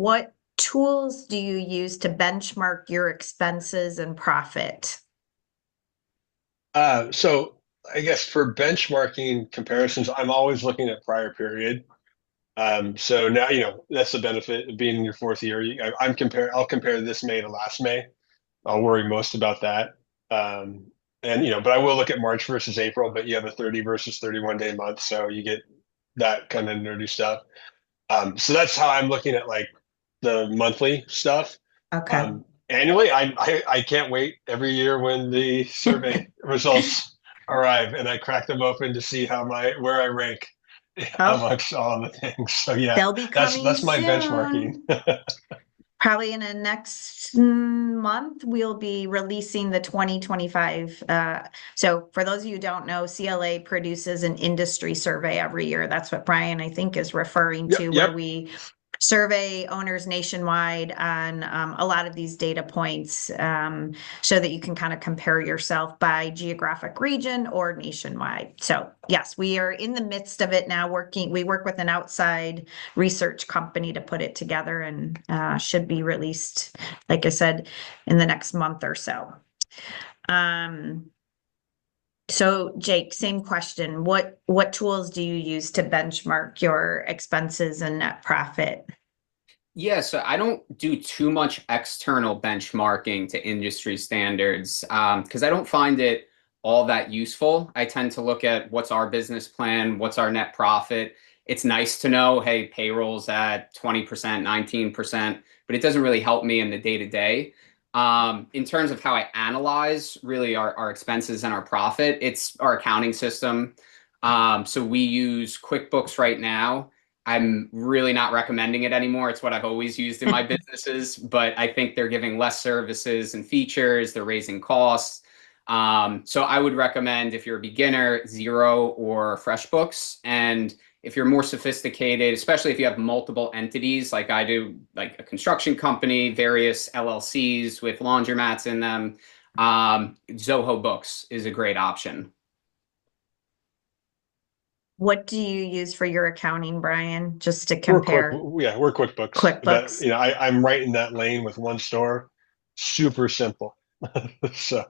What tools do you use to benchmark your expenses and profit? So I guess for benchmarking comparisons, I'm always looking at prior period. So now, that's the benefit of being in your fourth year. I'll compare this May to last May. I'll worry most about that. Um, and, but I will look at March versus April, but you have a 30 versus 31 day month. So you get that kind of nerdy stuff. So that's how I'm looking at like the monthly stuff. Okay. Annually, I can't wait every year when the survey results arrive and I crack them open to see where I rank Oh, amongst all the things. So yeah, they'll be coming that's my benchmarking. soon. Probably in the next month, we'll be releasing the 2025. So for those of you who don't know, CLA produces an industry survey every year. That's what Brian, I think, is referring Yep, to, where yep. we survey owners nationwide on a lot of these data points, so that you can kind of compare yourself by geographic region or nationwide. So yes, we are in the midst of it now. We work with an outside research company to put it together, and should be released, like I said, in the next month or so. So Jake, same question. What tools do you use to benchmark your expenses and net profit? Yeah, so I don't do too much external benchmarking to industry standards because I don't find it all that useful. I tend to look at what's our business plan, what's our net profit. It's nice to know, hey, payroll's at 20%, 19%, but it doesn't really help me in the day to day. In terms of how I analyze really our expenses and our profit, it's our accounting system. So we use QuickBooks right now. I'm really not recommending it anymore. It's what I've always used in my businesses, but I think they're giving less services and features. They're raising costs. So I would recommend, if you're a beginner, Xero or FreshBooks. And if you're more sophisticated, especially if you have multiple entities like I do, like a construction company, various LLCs with laundromats in them, Zoho Books is a great option. What do you use for your accounting, Brian? Just to We're quick, compare. yeah, we're QuickBooks, but QuickBooks. I'm right in that lane with one store. Super simple. So